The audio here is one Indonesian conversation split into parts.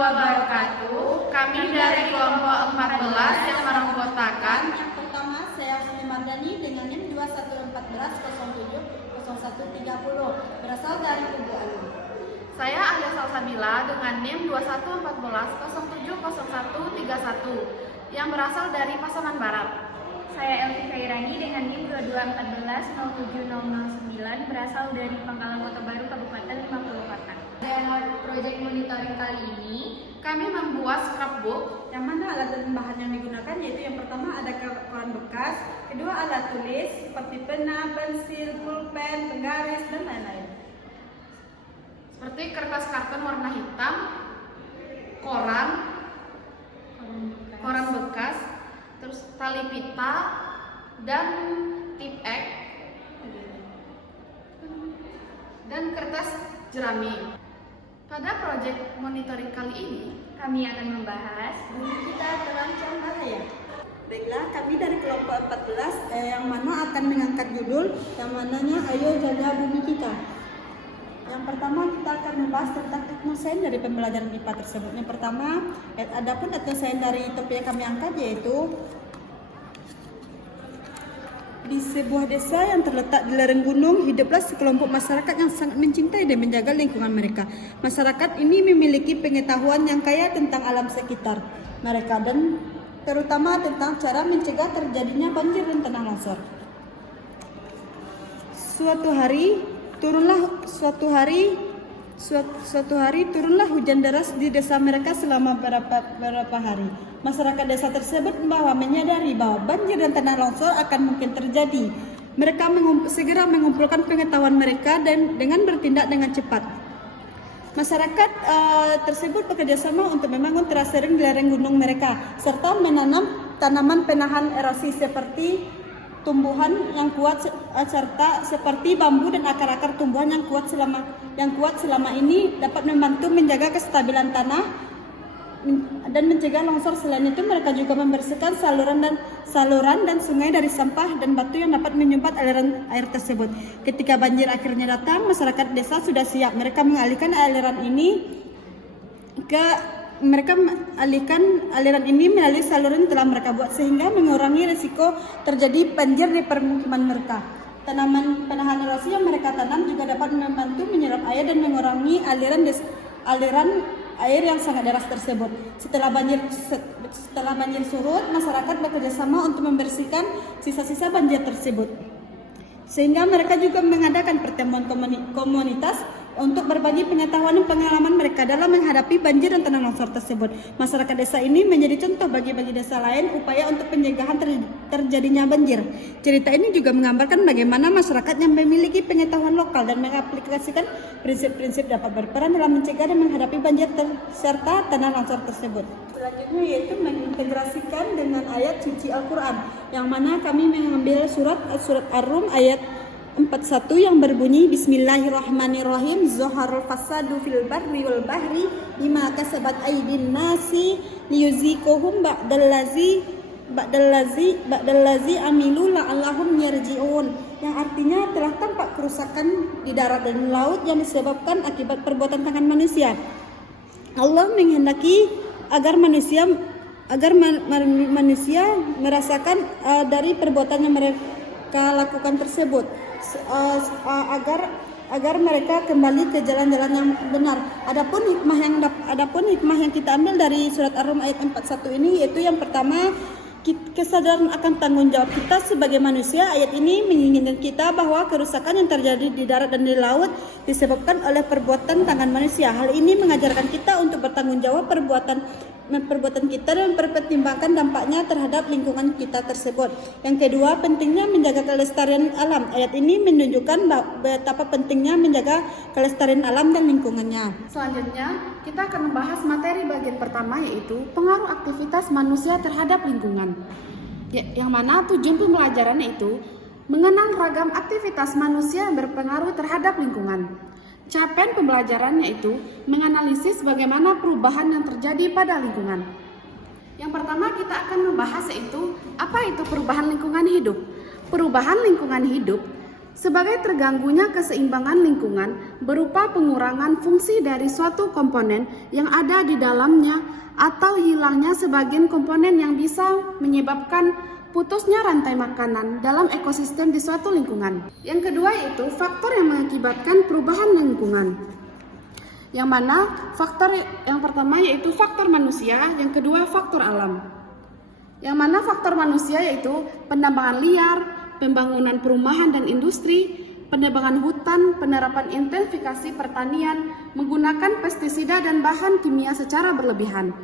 wabarakatuh. Kami dari kelompok 14 yang meranggotakan. Yang pertama, saya Sumi Mardani dengan NIM 2114070130 berasal dari Kubu Alu. Saya Alia Salsabila dengan NIM 2114070131 yang berasal dari Pasaman Barat. Saya Elvi Kairani dengan NIM 22140709 berasal dari Pangkalan Kota Baru, Kabupaten 50 Kota. Dalam proyek monitoring kali ini, Kami membuat scrapbook yang mana alat dan bahan yang digunakan yaitu yang pertama ada koran bekas, kedua alat tulis seperti pena, pensil, pulpen, penggaris, dan lain-lain. seperti kertas karton warna hitam, koran bekas, terus tali pita, dan tip X, dan kertas jerami. Pada proyek monitoring kali ini, Kami akan membahas Bumi kita terancam bahaya. Baiklah, kami dari kelompok 14 yang mana akan mengangkat judul yang mananya Ayo Jaga Bumi Kita. Yang pertama kita akan membahas tentang etnosains dari pembelajaran IPA tersebut. Yang pertama, adapun etnosains dari topik yang kami angkat yaitu di sebuah desa yang terletak di lereng gunung, hiduplah sekelompok masyarakat yang sangat mencintai dan menjaga lingkungan mereka. Masyarakat ini memiliki pengetahuan yang kaya tentang alam sekitar mereka dan terutama tentang cara mencegah terjadinya banjir dan tanah longsor. Suatu hari turunlah hujan deras di desa mereka selama beberapa hari. Masyarakat desa tersebut menyadari bahwa banjir dan tanah longsor akan mungkin terjadi. Mereka segera mengumpulkan pengetahuan mereka dan dengan bertindak dengan cepat. Masyarakat tersebut bekerja sama untuk membangun terasering di lereng gunung mereka serta menanam tanaman penahan erosi seperti tumbuhan yang kuat serta seperti bambu dan akar-akar tumbuhan yang kuat selama ini dapat membantu menjaga kestabilan tanah dan mencegah longsor. Selain itu mereka juga membersihkan saluran dan sungai dari sampah dan batu yang dapat menyumpat aliran air tersebut. Ketika banjir akhirnya datang, masyarakat desa sudah siap. Mereka mengalihkan aliran ini melalui saluran yang telah mereka buat sehingga mengurangi risiko terjadi banjir di permukiman mereka. Tanaman penahan erosi yang mereka tanam juga dapat membantu menyerap air dan mengurangi aliran air yang sangat deras tersebut. Setelah banjir surut, masyarakat bekerja sama untuk membersihkan sisa-sisa banjir tersebut. Sehingga mereka juga mengadakan pertemuan komunitas untuk berbagi pengetahuan dan pengalaman mereka dalam menghadapi banjir dan tanah longsor tersebut. Masyarakat desa ini menjadi contoh bagi desa lain upaya untuk pencegahan terjadinya banjir. Cerita ini juga menggambarkan bagaimana masyarakat yang memiliki pengetahuan lokal dan mengaplikasikan prinsip-prinsip dapat berperan dalam mencegah dan menghadapi banjir serta tanah longsor tersebut. Selanjutnya yaitu mengintegrasikan dengan ayat suci Al-Quran, yang mana kami mengambil surat Ar-Rum ayat 41 yang berbunyi Bismillahirrahmanirrahim, Zoharul fasadu fil barri wal bahri bima kasabat aydin nasi liyuzikuhum ba'dallazi amilu la'allahum yarji'un, yang artinya telah tampak kerusakan di darat dan laut yang disebabkan akibat perbuatan tangan manusia. Allah menghendaki agar manusia merasakan dari perbuatan yang mereka lakukan tersebut, agar mereka kembali ke jalan-jalan yang benar. Adapun hikmah yang kita ambil dari surat Ar-Rum ayat 41 ini yaitu yang pertama, kesadaran akan tanggung jawab kita sebagai manusia. Ayat ini menginginkan kita bahwa kerusakan yang terjadi di darat dan di laut disebabkan oleh perbuatan tangan manusia. Hal ini mengajarkan kita untuk bertanggung jawab perbuatan kita dan mempertimbangkan dampaknya terhadap lingkungan kita tersebut. Yang kedua, pentingnya menjaga kelestarian alam. Ayat ini menunjukkan betapa pentingnya menjaga kelestarian alam dan lingkungannya. Selanjutnya, kita akan membahas materi bagian pertama yaitu pengaruh aktivitas manusia terhadap lingkungan. Yang mana tujuan pembelajarannya itu mengenal ragam aktivitas manusia yang berpengaruh terhadap lingkungan. Capaian pembelajarannya itu menganalisis bagaimana perubahan yang terjadi pada lingkungan. Yang pertama kita akan membahas yaitu apa itu perubahan lingkungan hidup. Perubahan lingkungan hidup sebagai terganggunya keseimbangan lingkungan berupa pengurangan fungsi dari suatu komponen yang ada di dalamnya atau hilangnya sebagian komponen yang bisa menyebabkan putusnya rantai makanan dalam ekosistem di suatu lingkungan. Yang kedua yaitu faktor yang mengakibatkan perubahan lingkungan. Yang mana faktor yang pertama yaitu faktor manusia, yang kedua faktor alam. Yang mana faktor manusia yaitu penambangan liar, pembangunan perumahan dan industri, penebangan hutan, penerapan intensifikasi pertanian, menggunakan pestisida dan bahan kimia secara berlebihan,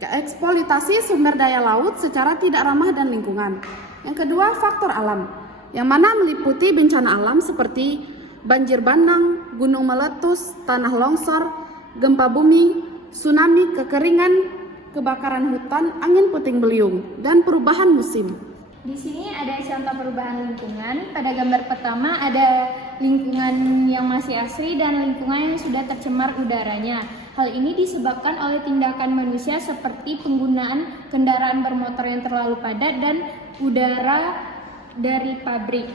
eksploitasi sumber daya laut secara tidak ramah dan lingkungan. Yang kedua, faktor alam, yang mana meliputi bencana alam seperti banjir bandang, gunung meletus, tanah longsor, gempa bumi, tsunami, kekeringan, kebakaran hutan, angin puting beliung, dan perubahan musim. Di sini ada contoh perubahan lingkungan. Pada gambar pertama ada lingkungan yang masih asri dan lingkungan yang sudah tercemar udaranya. Hal ini disebabkan oleh tindakan manusia seperti penggunaan kendaraan bermotor yang terlalu padat dan udara dari pabrik.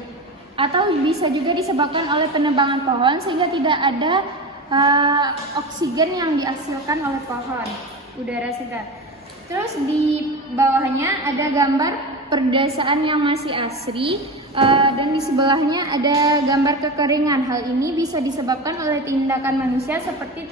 Atau bisa juga disebabkan oleh penebangan pohon sehingga tidak ada oksigen yang dihasilkan oleh pohon, udara segar. Terus di bawahnya ada gambar perdesaan yang masih asri dan di sebelahnya ada gambar kekeringan. Hal ini bisa disebabkan oleh tindakan manusia seperti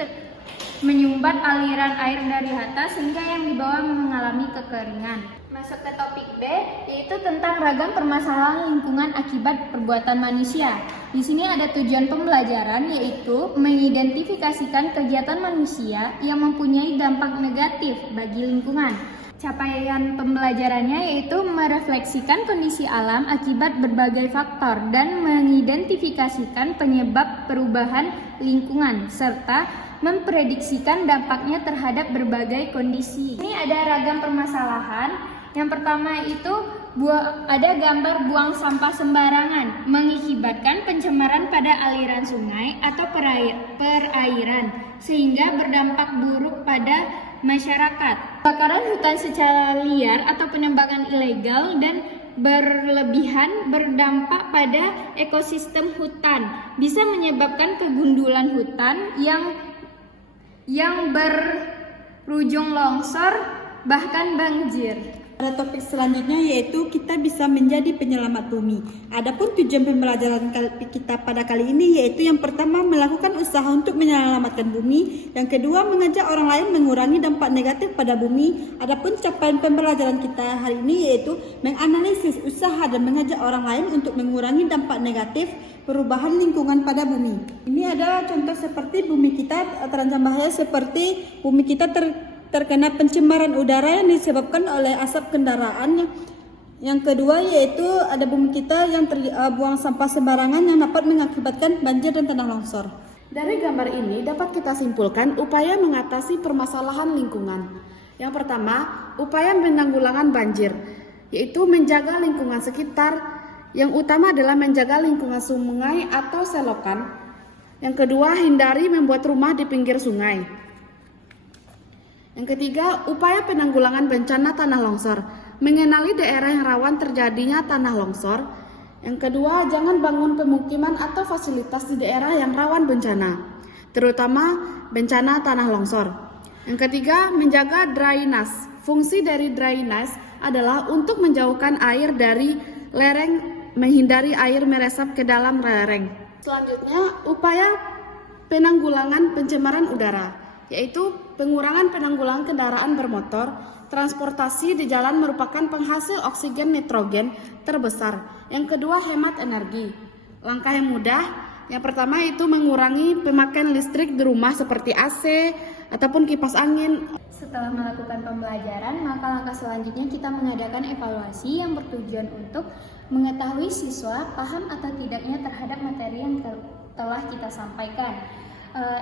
menyumbat aliran air dari atas sehingga yang di bawah mengalami kekeringan. Masuk ke topik B, yaitu tentang ragam permasalahan lingkungan akibat perbuatan manusia. Di sini ada tujuan pembelajaran, yaitu mengidentifikasikan kegiatan manusia yang mempunyai dampak negatif bagi lingkungan. Capaian pembelajarannya yaitu merefleksikan kondisi alam akibat berbagai faktor dan mengidentifikasikan penyebab perubahan lingkungan serta memprediksikan dampaknya terhadap berbagai kondisi. Ini ada ragam permasalahan. Yang pertama itu ada gambar buang sampah sembarangan mengakibatkan pencemaran pada aliran sungai atau perairan sehingga berdampak buruk pada masyarakat. Kebakaran hutan secara liar atau penebangan ilegal dan berlebihan berdampak pada ekosistem hutan, bisa menyebabkan kegundulan hutan yang berujung longsor bahkan banjir. Pada topik selanjutnya yaitu kita bisa menjadi penyelamat bumi. Adapun tujuan pembelajaran kita pada kali ini yaitu yang pertama melakukan usaha untuk menyelamatkan bumi, yang kedua mengajak orang lain mengurangi dampak negatif pada bumi. Adapun capaian pembelajaran kita hari ini yaitu menganalisis usaha dan mengajak orang lain untuk mengurangi dampak negatif perubahan lingkungan pada bumi. Ini ada contoh seperti bumi kita terancam bahaya seperti bumi kita terkena pencemaran udara yang disebabkan oleh asap kendaraan. Yang kedua yaitu ada bumi kita yang buang sampah sembarangan yang dapat mengakibatkan banjir dan tanah longsor. Dari gambar ini dapat kita simpulkan upaya mengatasi permasalahan lingkungan. Yang pertama, upaya penanggulangan banjir, yaitu menjaga lingkungan sekitar. Yang utama adalah menjaga lingkungan sungai atau selokan. Yang kedua, hindari membuat rumah di pinggir sungai. Yang ketiga, upaya penanggulangan bencana tanah longsor, mengenali daerah yang rawan terjadinya tanah longsor. Yang kedua, jangan bangun pemukiman atau fasilitas di daerah yang rawan bencana, terutama bencana tanah longsor. Yang ketiga, menjaga drainase. Fungsi dari drainase adalah untuk menjauhkan air dari lereng, menghindari air meresap ke dalam lereng. Selanjutnya, upaya penanggulangan pencemaran udara, yaitu pengurangan penanggulangan kendaraan bermotor. Transportasi di jalan merupakan penghasil oksigen nitrogen terbesar. Yang kedua, hemat energi. Langkah yang mudah, yang pertama itu mengurangi pemakaian listrik di rumah seperti AC ataupun kipas angin. Setelah melakukan pembelajaran, maka langkah selanjutnya kita mengadakan evaluasi yang bertujuan untuk mengetahui siswa paham atau tidaknya terhadap materi yang telah kita sampaikan.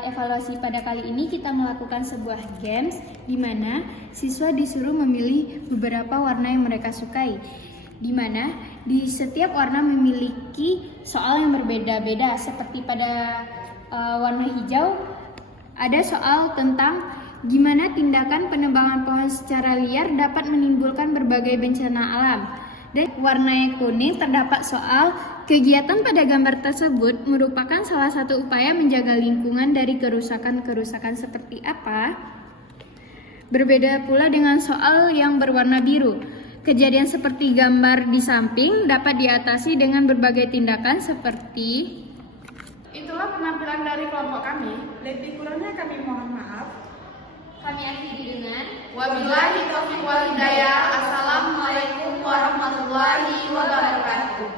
Evaluasi pada kali ini kita melakukan sebuah games di mana siswa disuruh memilih beberapa warna yang mereka sukai, di mana di setiap warna memiliki soal yang berbeda-beda. Seperti pada warna hijau ada soal tentang gimana tindakan penebangan pohon secara liar dapat menimbulkan berbagai bencana alam. Dan warna yang kuning terdapat soal kegiatan pada gambar tersebut merupakan salah satu upaya menjaga lingkungan dari kerusakan-kerusakan seperti apa? Berbeda pula dengan soal yang berwarna biru. Kejadian seperti gambar di samping dapat diatasi dengan berbagai tindakan seperti Itulah penampilan dari kelompok kami. Lebih kurangnya kami mohon maaf. kami akhiri dengan Wabillahi taufiq wal hidayah. Assalamualaikum warahmatullahi wabarakatuh.